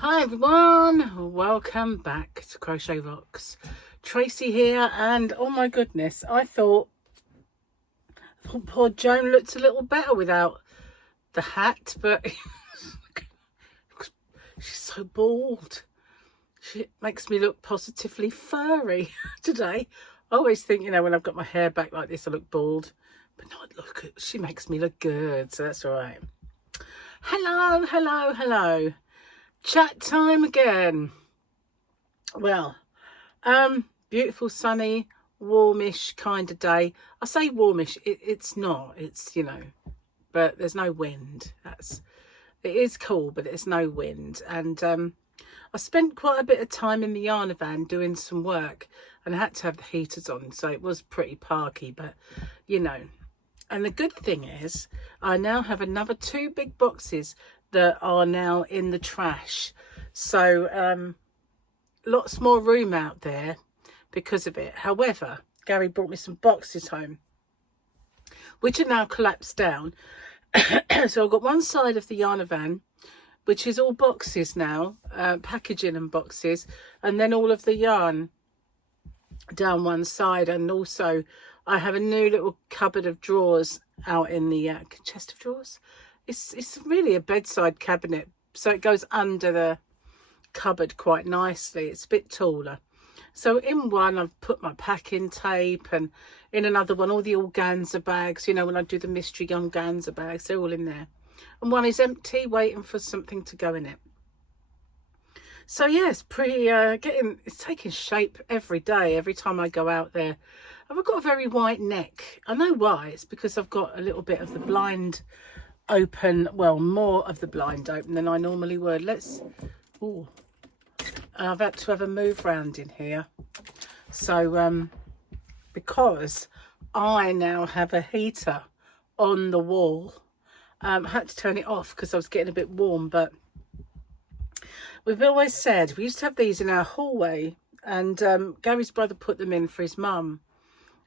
Hi everyone, welcome back to Crochet Rocks. Tracy here, and oh my goodness, I thought poor Joan looked a little better without the hat, but she's so bald. She makes me look positively furry today. I always think, when I've got my hair back like this, I look bald, but not look. She makes me look good, so that's all right. Hello. Chat time again. Well, beautiful, sunny, warmish kind of day. I say warmish, it's not. It's, but there's no wind. It is cool, but there's no wind. And I spent quite a bit of time in the yarn van doing some work, and I had to have the heaters on, so it was pretty parky, but And the good thing is, I now have another 2 big boxes that are now in the trash. So lots more room out there because of it. However, Gary brought me some boxes home, which are now collapsed down. So I've got one side of the yarn van, which is all boxes now, packaging and boxes, and then all of the yarn down one side. And also I have a new little cupboard of drawers out in the chest of drawers. It's really a bedside cabinet, so it goes under the cupboard quite nicely. It's a bit taller. So in one I've put my packing tape, and in another one all the organza bags, when I do the mystery organza bags, they're all in there. And one is empty, waiting for something to go in it. So yeah, it's pretty it's taking shape every day, every time I go out there. I've got a very white neck. I know why. It's because I've got a little bit of the blind open, well, more of the blind open than I normally would. I've had to have a move round in here. So because I now have a heater on the wall, I had to turn it off because I was getting a bit warm. But we've always said, we used to have these in our hallway, and Gary's brother put them in for his mum,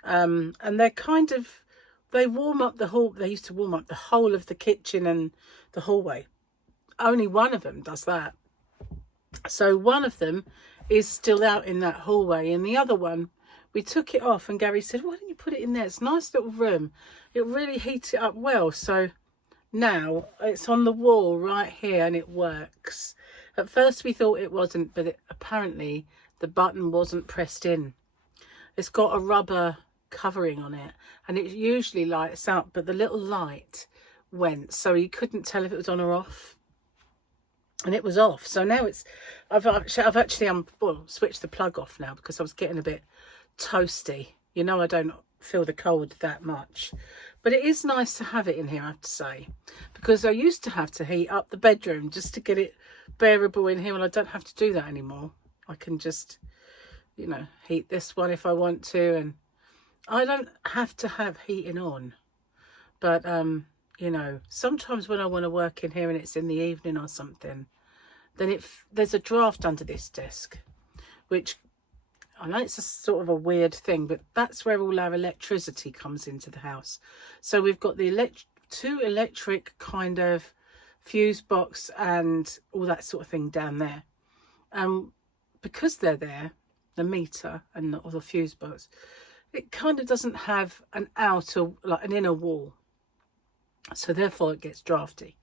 and they're they warm up the hall. They used to warm up the whole of the kitchen and the hallway. Only one of them does that. So one of them is still out in that hallway, and the other one, we took it off, and Gary said, why don't you put it in there? It's a nice little room. It'll really heat it up well. So now it's on the wall right here, and it works. At first we thought it wasn't, but apparently the button wasn't pressed in. It's got a rubber covering on it, and it usually lights up, but the little light went, so you couldn't tell if it was on or off, and it was off. So now I've actually switched the plug off now because I was getting a bit toasty. I don't feel the cold that much, but it is nice to have it in here, I have to say, because I used to have to heat up the bedroom just to get it bearable in here, and I don't have to do that anymore. I can just heat this one if I want to, and I don't have to have heating on. But sometimes when I want to work in here and it's in the evening or something, then there's a draft under this desk, which I know it's a sort of a weird thing, but that's where all our electricity comes into the house. So we've got the 2 electric kind of fuse box and all that sort of thing down there. Because they're there, the meter and all the fuse box, it kind of doesn't have an outer, like an inner wall, so therefore it gets drafty.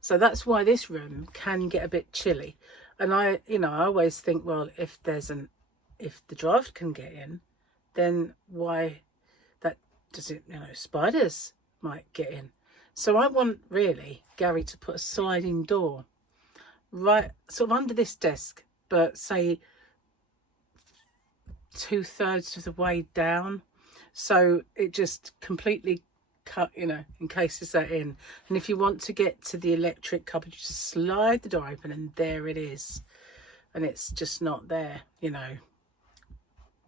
So that's why this room can get a bit chilly. And I always think, well, if the draft can get in, then why that does it? Spiders might get in. So I want really Gary to put a sliding door right sort of under this desk, but say 2/3 of the way down, so it just completely cut, encases that in. And if you want to get to the electric cupboard, you just slide the door open, and there it is. And it's just not there,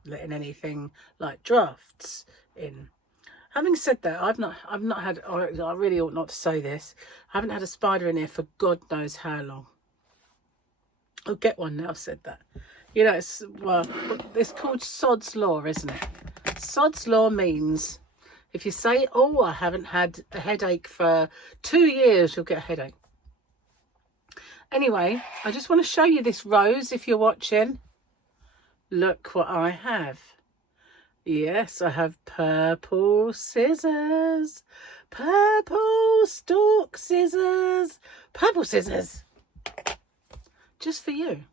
letting anything like drafts in. Having said that, I've not had, I really ought not to say this, I haven't had a spider in here for God knows how long. I'll get one now I've said that. It's called Sod's Law, isn't it? Sod's Law means if you say, oh, I haven't had a headache for 2 years, you'll get a headache. Anyway, I just want to show you this rose if you're watching. Look what I have. Yes, I have purple scissors. Purple stalk scissors. Purple scissors. Just for you.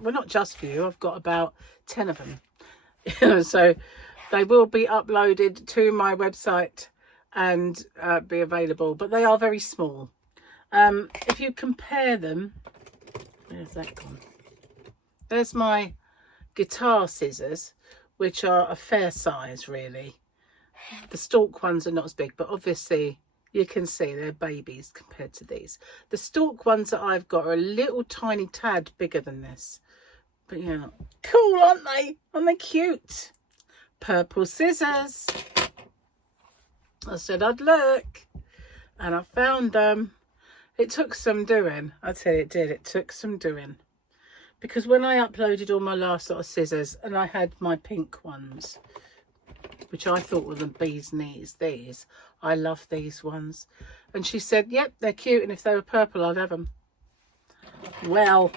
Well, not just for you. I've got about 10 of them. So they will be uploaded to my website and be available. But they are very small. If you compare them... Where's that gone? There's my guitar scissors, which are a fair size, really. The stalk ones are not as big, but obviously you can see they're babies compared to these. The stalk ones that I've got are a little tiny tad bigger than this. But yeah, cool, aren't they? Aren't they cute? Purple scissors. I said I'd look, and I found them. It took some doing. I'd say it did. It took some doing. Because when I uploaded all my last sort of scissors, and I had my pink ones, which I thought were the bee's knees, these. I love these ones. And she said, yep, they're cute, and if they were purple, I'd have them. Well,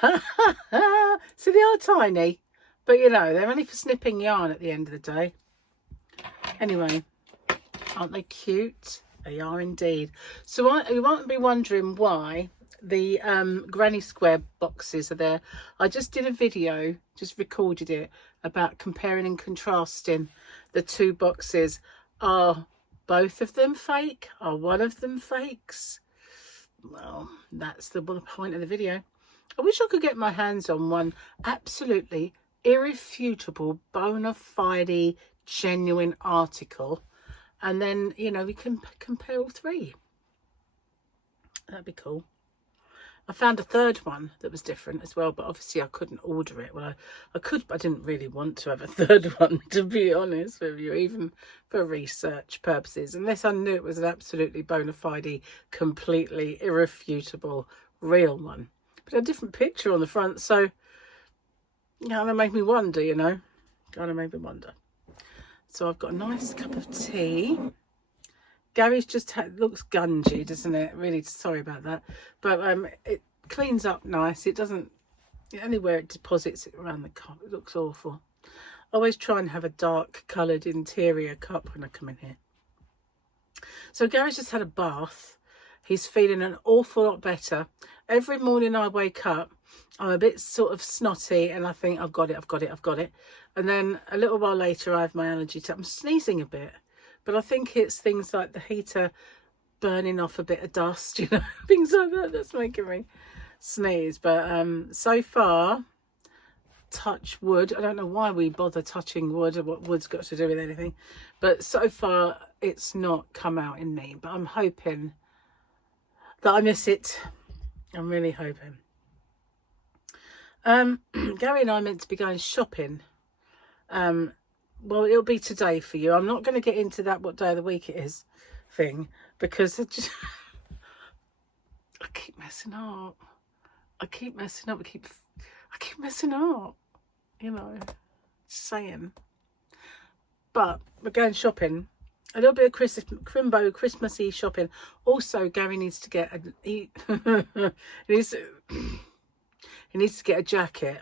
so they are tiny, but you know, they're only for snipping yarn at the end of the day. Anyway, aren't they cute? They are indeed. So you might be wondering why the granny square boxes are there. I just did a video, just recorded it, about comparing and contrasting the two boxes. Are both of them fake? Are one of them fakes? Well, that's the point of the video. I wish I could get my hands on one absolutely irrefutable, bona fide, genuine article, and then, you know, we can compare all three. That'd be cool. I found a third one that was different as well, but obviously I couldn't order it. Well, I could, but I didn't really want to have a third one, to be honest with you, even for research purposes, unless I knew it was an absolutely bona fide, completely irrefutable, real one. But a different picture on the front, so kind of made me wonder, you know, kind of made me wonder. So I've got a nice cup of tea. Gary's just looks gungy, doesn't it? Really sorry about that. But it cleans up nice. It doesn't, anywhere it deposits it around the cup, it looks awful. I always try and have a dark coloured interior cup when I come in here. So Gary's just had a bath. He's feeling an awful lot better. Every morning I wake up, I'm a bit sort of snotty and I think, I've got it. And then a little while later I have my allergy attack. I'm sneezing a bit. But I think it's things like the heater burning off a bit of dust, you know, things like that that's making me sneeze. But so far, touch wood. I don't know why we bother touching wood or what wood's got to do with anything. But so far, it's not come out in me. But I'm hoping that I miss it. I'm really hoping. Gary and I are meant to be going shopping. Well, it'll be today for you. I'm not going to get into that what day of the week it is thing, because I keep messing up. I keep messing up, you know, just saying. But we're going shopping. A little bit of Crimbo Christmassy shopping. Also, Gary needs to get he needs to get a jacket.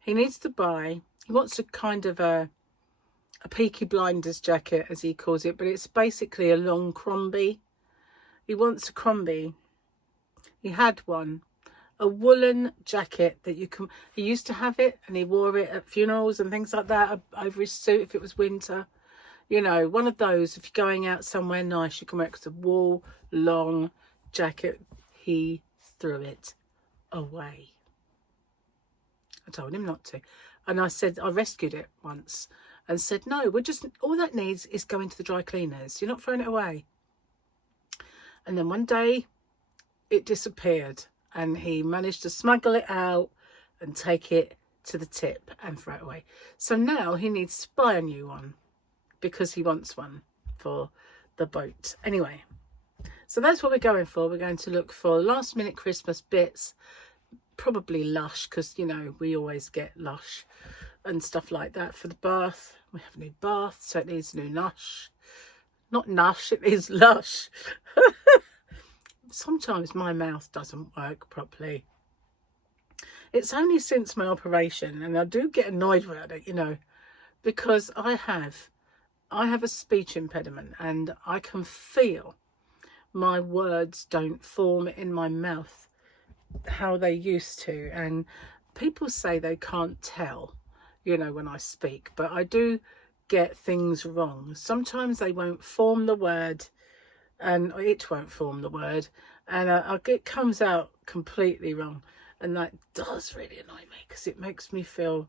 He needs to buy. He wants a kind of a Peaky Blinders jacket, as he calls it, but it's basically a long crombie. He wants a crombie. He had one, a woolen jacket that you can. He used to have it, and he wore it at funerals and things like that over his suit if it was winter. You know, one of those. If you're going out somewhere nice, you can wear it. It's a wool long jacket. He threw it away. I told him not to, and I said I rescued it once. And said, no, we're just, all that needs is going to the dry cleaners. You're not throwing it away. And then one day it disappeared and he managed to smuggle it out and take it to the tip and throw it away. So now he needs to buy a new one because he wants one for the boat. Anyway, so that's what we're going for. We're going to look for last minute Christmas bits, probably Lush, because, you know, we always get Lush and stuff like that for the bath. We have a new bath, so it needs a new Lush. Not Nush, it needs Lush. sometimes my mouth doesn't work properly. It's only since my operation, and I do get annoyed with it, you know, because I have a speech impediment, and I can feel my words don't form in my mouth how they used to. And people say they can't tell, you know, when I speak, but I do get things wrong. Sometimes they won't form the word, and it won't form the word, and it comes out completely wrong, and that does really annoy me, because it makes me feel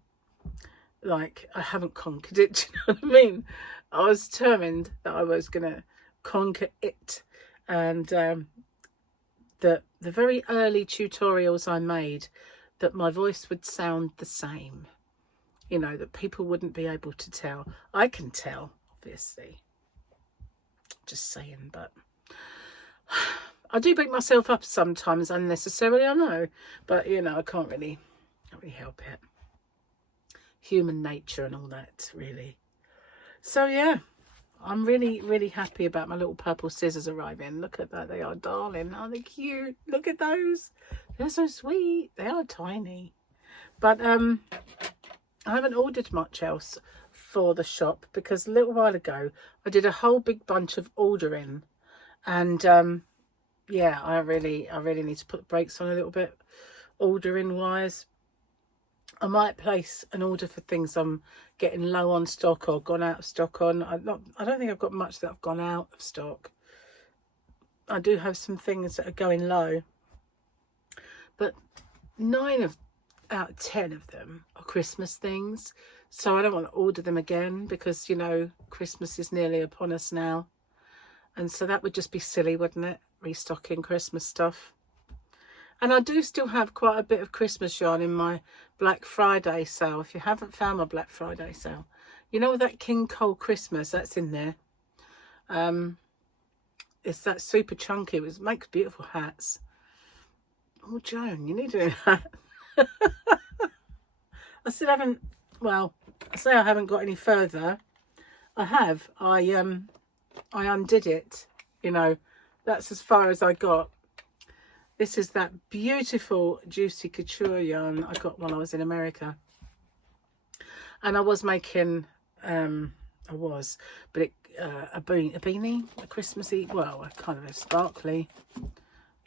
like I haven't conquered it. Do you know what I mean? I was determined that I was going to conquer it. And the very early tutorials I made, that my voice would sound the same, you know, that people wouldn't be able to tell. I can tell, obviously, just saying, but I do beat myself up sometimes unnecessarily, I know, but you know, I can't really help it. Human nature and all that, really. So yeah, I'm really happy about my little purple scissors arriving. Look at that, they are darling. Aren't they cute? Look at those, they're so sweet. They are tiny, but I haven't ordered much else for the shop, because a little while ago I did a whole big bunch of ordering, and yeah, I really need to put the brakes on a little bit ordering wise. I might place an order for things I'm getting low on stock or gone out of stock on. I don't think I've got much that I've gone out of stock. I do have some things that are going low, but 9 out of 10 of them are Christmas things. So I don't want to order them again, because, you know, Christmas is nearly upon us now. And so that would just be silly, wouldn't it? Restocking Christmas stuff. And I do still have quite a bit of Christmas yarn in my Black Friday sale. If you haven't found my Black Friday sale, you know that King Cole Christmas, that's in there. It's that super chunky. It makes beautiful hats. Oh, Joan, you need a hat. I still haven't, well, I say I haven't got any further. I have. I undid it, you know. That's as far as I got. This is that beautiful Juicy Couture yarn I got while I was in America. And I was making, a beanie, a Christmassy, well, a kind of a sparkly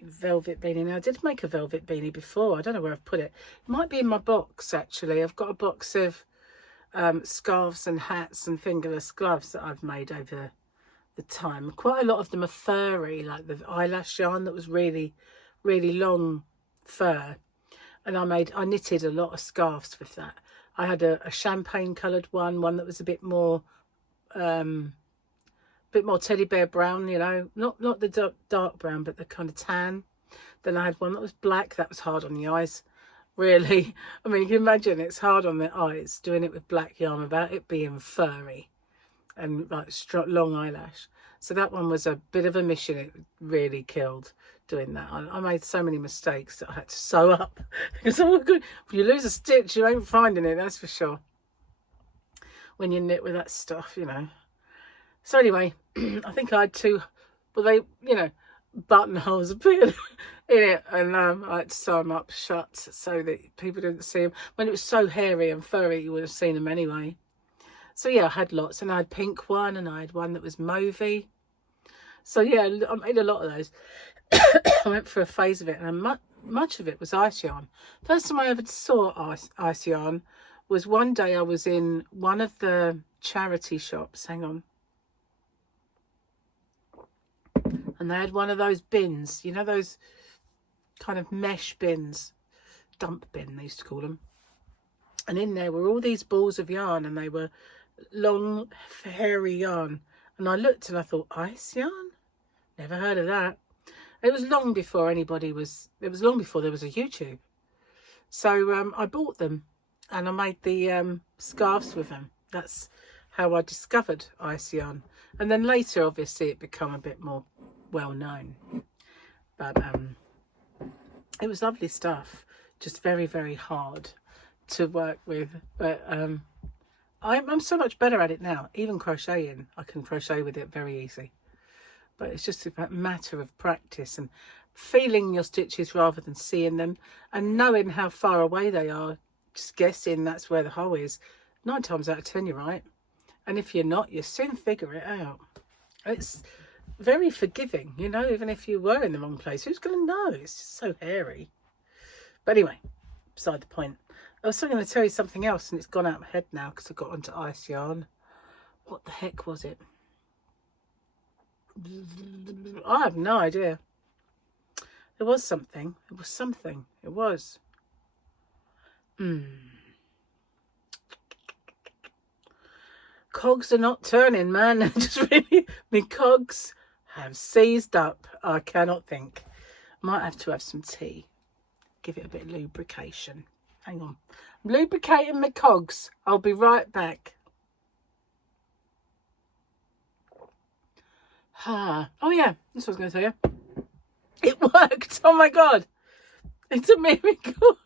velvet beanie. Now, I did make a velvet beanie before. I don't know where I've put it. It might be in my box, actually. I've got a box of scarves and hats and fingerless gloves that I've made over the time. Quite a lot of them are furry, like the eyelash yarn that was really long fur, and I knitted a lot of scarves with that. I had a champagne coloured one that was a bit more teddy bear brown, you know, not the dark brown, but the kind of tan. Then I had one that was black. That was hard on the eyes, really. I mean, you can imagine it's hard on the eyes doing it with black yarn without it being furry and like long eyelash. So that one was a bit of a mission. It really killed doing that. I made so many mistakes that I had to sew up. Because if you lose a stitch, you ain't finding it, that's for sure, when you knit with that stuff, you know. So anyway, I think I had buttonholes appeared in it, and I had to sew them up shut so that people didn't see them. When it was so hairy and furry, you would have seen them anyway. So yeah, I had lots, and I had pink one, and I had one that was mauvey. So yeah, I made a lot of those. I went through a phase of it, and much of it was ice yarn. First time I ever saw ice yarn was one day I was in one of the charity shops. Hang on. And they had one of those bins, you know, those kind of mesh bins, dump bin they used to call them. And in there were all these balls of yarn, and they were long, hairy yarn. And I looked and I thought, ice yarn? Never heard of that. It was long before there was a YouTube. So I bought them, and I made the scarves with them. That's how I discovered ice yarn. And then later, obviously, it became a bit more well known. But it was lovely stuff. Just very hard to work with. But I'm so much better at it now. Even crocheting, I can crochet with it very easy. But it's just a matter of practice and feeling your stitches rather than seeing them, and knowing how far away they are, just guessing that's where the hole is. 9 times out of 10 you're right, and if you're not, you soon figure it out. It's very forgiving, you know, even if you were in the wrong place. Who's going to know? It's just so hairy. But anyway, beside the point. I was going to tell you something else, and it's gone out of my head now because I got onto ice yarn. What the heck was it? I have no idea. It was something. It was something. It was. Cogs are not turning, man. Just really, my cogs have seized up. I cannot think. Might have to have some tea. Give it a bit of lubrication. Hang on. I'm lubricating my cogs. I'll be right back. Oh yeah, this was I was going to tell you. It worked. Oh my God. It's a miracle.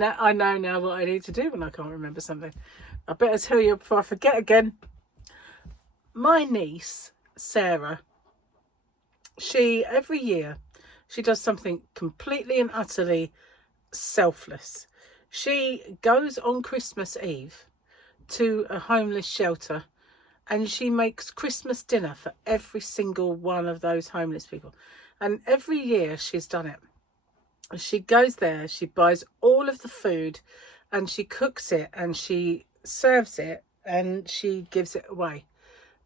I know now what I need to do when I can't remember something. I better tell you before I forget again. My niece, Sarah, every year, she does something completely and utterly selfless. She goes on Christmas Eve to a homeless shelter, and she makes Christmas dinner for every single one of those homeless people. And every year she's done it. She goes there, she buys all of the food, and she cooks it, and she serves it, and she gives it away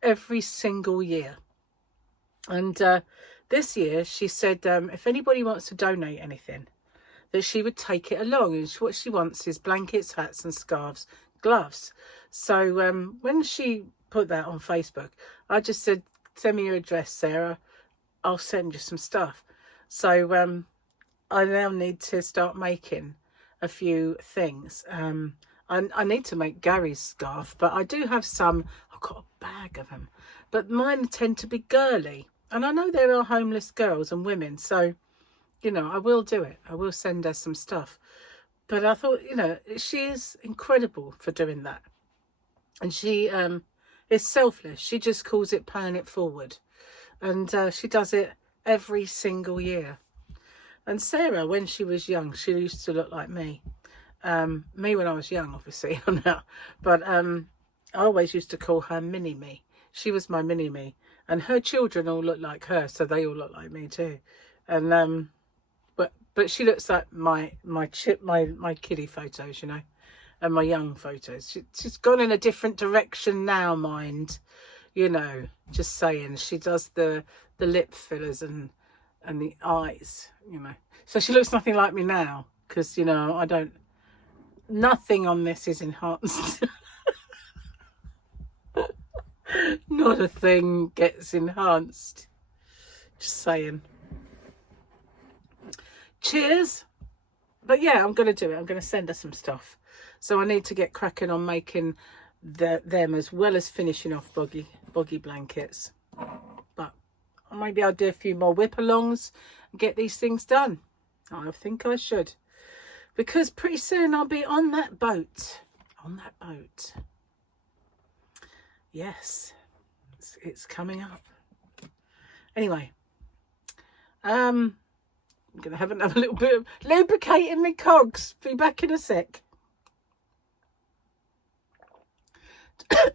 every single year. And this year she said if anybody wants to donate anything, that she would take it along. And what she wants is blankets, hats and scarves, gloves. So when she put that on Facebook, I just said, send me your address, Sarah. I'll send you some stuff. So I now need to start making a few things. I need to make Gary's scarf, but I do have some. I've got a bag of them, but mine tend to be girly. And I know there are homeless girls and women, so, you know, I will do it. I will send her some stuff. But I thought, you know, she is incredible for doing that. And she is selfless. She just calls it paying it forward. And she does it every single year. And Sarah, when she was young, she used to look like me. Me when I was young, obviously, now. But I always used to call her Mini-Me. She was my Mini-Me. And her children all look like her, so they all look like me too. And but she looks like my kiddie photos, you know, and my young photos. She's gone in a different direction now, mind, you know. Just saying, she does the lip fillers and the eyes, you know. So she looks nothing like me now, because, you know, nothing on this is enhanced. Not a thing gets enhanced. Just saying. Cheers. But yeah, I'm going to do it. I'm going to send her some stuff. So I need to get cracking on making them, as well as finishing off boggy blankets. But maybe I'll do a few more whip alongs and get these things done. I think I should. Because pretty soon I'll be on that boat. On that boat. Yes. It's coming up. Anyway. I'm going to have another little bit of lubricating my cogs. Be back in a sec. I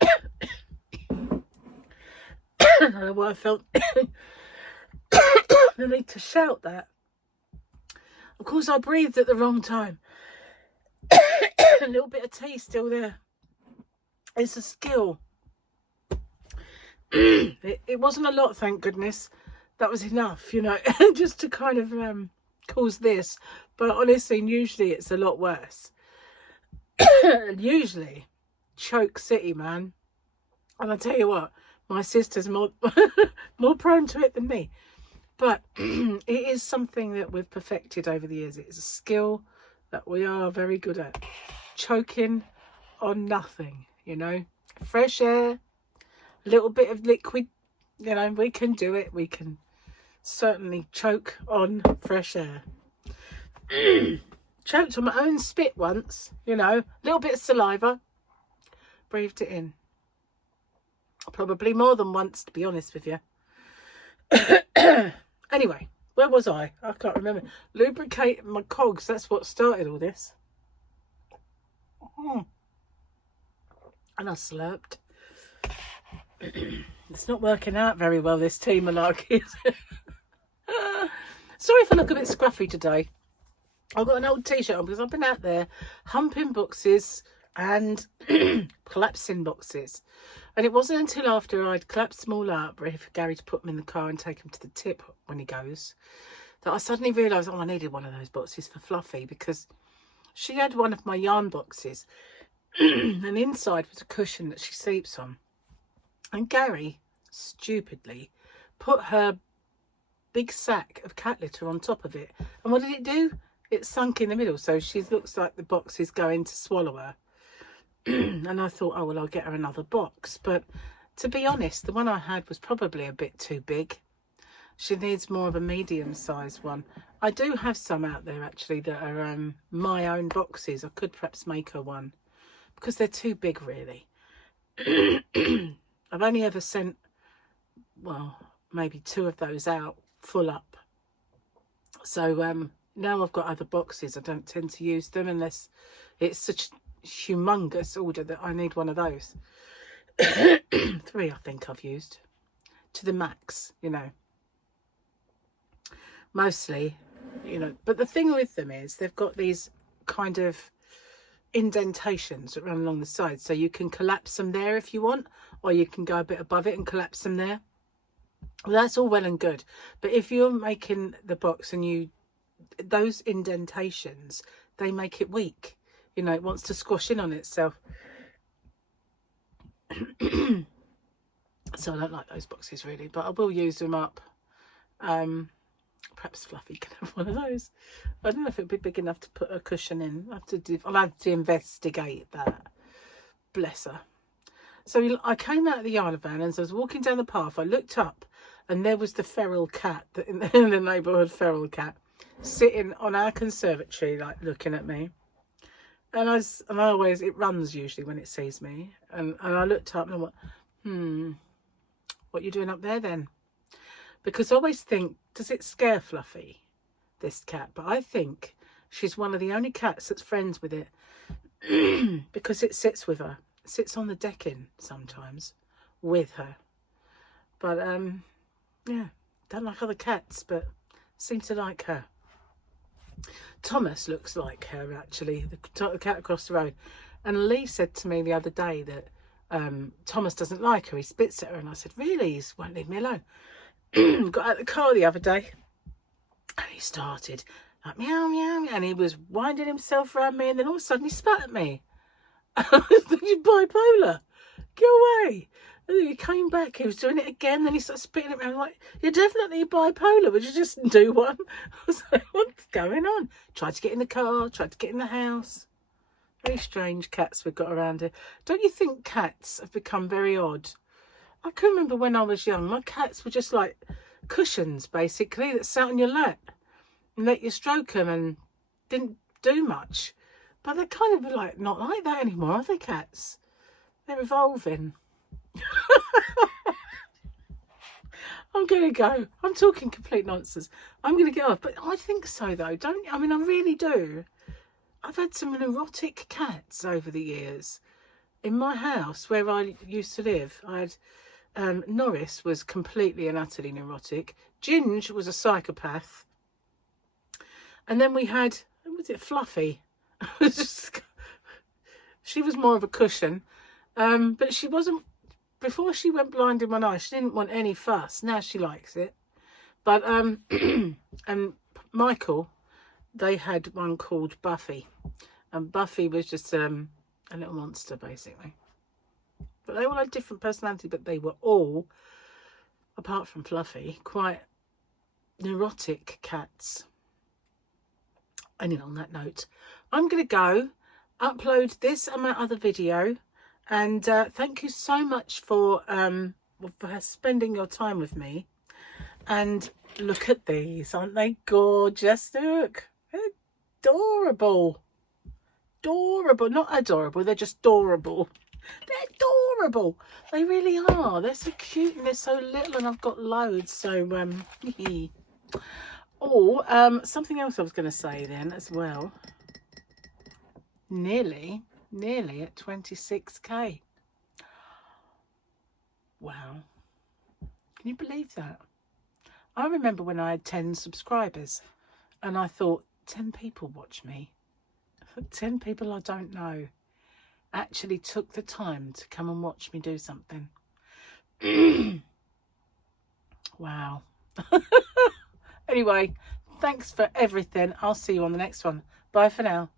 don't know why I felt the need to shout that. Of course, I breathed at the wrong time. A little bit of tea still there. It's a skill. It wasn't a lot, thank goodness. That was enough, you know, just to kind of cause this. But honestly, usually it's a lot worse. Usually, choke city, man. And I tell you what, my sister's more prone to it than me. But it is something that we've perfected over the years. It is a skill that we are very good at. Choking on nothing, you know. Fresh air, a little bit of liquid, you know, we can do it. We can certainly choke on fresh air. Choked on my own spit once, you know, a little bit of saliva. Breathed it in. Probably more than once, to be honest with you. Anyway, Where was I? I can't remember. Lubricate my cogs. That's what started all this. And I slurped. It's not working out very well, this tea malarkey. Sorry if I look a bit scruffy today. I've got an old t-shirt on because I've been out there humping boxes and collapsing boxes. And it wasn't until after I'd collapsed them all up, ready for Gary to put them in the car and take them to the tip when he goes, that I suddenly realised, oh, I needed one of those boxes for Fluffy, because she had one of my yarn boxes and inside was a cushion that she sleeps on. And Gary, stupidly, put her big sack of cat litter on top of it. And what did it do? It sunk in the middle, so she looks like the box is going to swallow her. And I thought, oh, well, I'll get her another box. But to be honest, the one I had was probably a bit too big. She needs more of a medium-sized one. I do have some out there, actually, that are my own boxes. I could perhaps make her one, because they're too big, really. I've only ever sent, well, maybe 2 of those out full up. So now I've got other boxes. I don't tend to use them unless it's such a humongous order that I need one of those. 3 I think I've used to the max, you know. Mostly, you know, but the thing with them is they've got these kind of indentations that run along the side, so you can collapse them there if you want, or you can go a bit above it and collapse them there. Well, that's all well and good, but if you're making the box and those indentations, they make it weak, you know, it wants to squash in on itself. So I don't like those boxes really, but I will use them up. Perhaps Fluffy can have one of those. I don't know if it'd be big enough to put a cushion in. I'll have to investigate that. Bless her. So I came out of the yard van, and as I was walking down the path, I looked up, and there was the feral cat, in the neighbourhood feral cat, sitting on our conservatory, like looking at me. And it runs usually when it sees me. And I looked up and I went, what are you doing up there then? Because I always think, does it scare Fluffy, this cat? But I think she's one of the only cats that's friends with it, because it sits with her. It sits on the decking sometimes with her. But, yeah, don't like other cats, but seem to like her. Thomas looks like her, actually, the cat across the road. And Lee said to me the other day that Thomas doesn't like her. He spits at her. And I said, really? He won't leave me alone. Got out of the car the other day, and he started like meow, meow, meow, and he was winding himself around me, and then all of a sudden he spat at me. I was thinking, bipolar, get away. And then he came back, he was doing it again, then he started spitting at me. I'm like, you're definitely bipolar, would you just do one? I was like, what's going on? Tried to get in the car, tried to get in the house. Very strange cats we've got around here. Don't you think cats have become very odd? I can remember when I was young, my cats were just like cushions, basically, that sat on your lap and let you stroke them and didn't do much. But they're kind of like not like that anymore, are they, cats? They're evolving. I'm going to go. I'm talking complete nonsense. I'm going to get off. But I think so, though. I mean, I really do. I've had some neurotic cats over the years. In my house, where I used to live, I had... Norris was completely and utterly neurotic. Ginge was a psychopath. And then we had, who was it, Fluffy. She was more of a cushion. But she wasn't, before she went blind in one eye, she didn't want any fuss. Now she likes it. But, and Michael, they had one called Buffy. And Buffy was just a little monster, basically. But they all had different personality, but they were all, apart from Fluffy, quite neurotic cats. Anyway, on that note, I'm going to go upload this and my other video. And thank you so much for spending your time with me. And look at these, aren't they gorgeous? Look, they're adorable. Adorable, not adorable, they're just adorable. They're adorable. They really are. They're so cute and they're so little, and I've got loads. So Oh, something else I was going to say then as well. Nearly at 26k. Wow. Can you believe that? I remember when I had 10 subscribers and I thought 10 people watch me. 10 people I don't know actually took the time to come and watch me do something. Wow. Anyway, thanks for everything. I'll see you on the next one. Bye for now.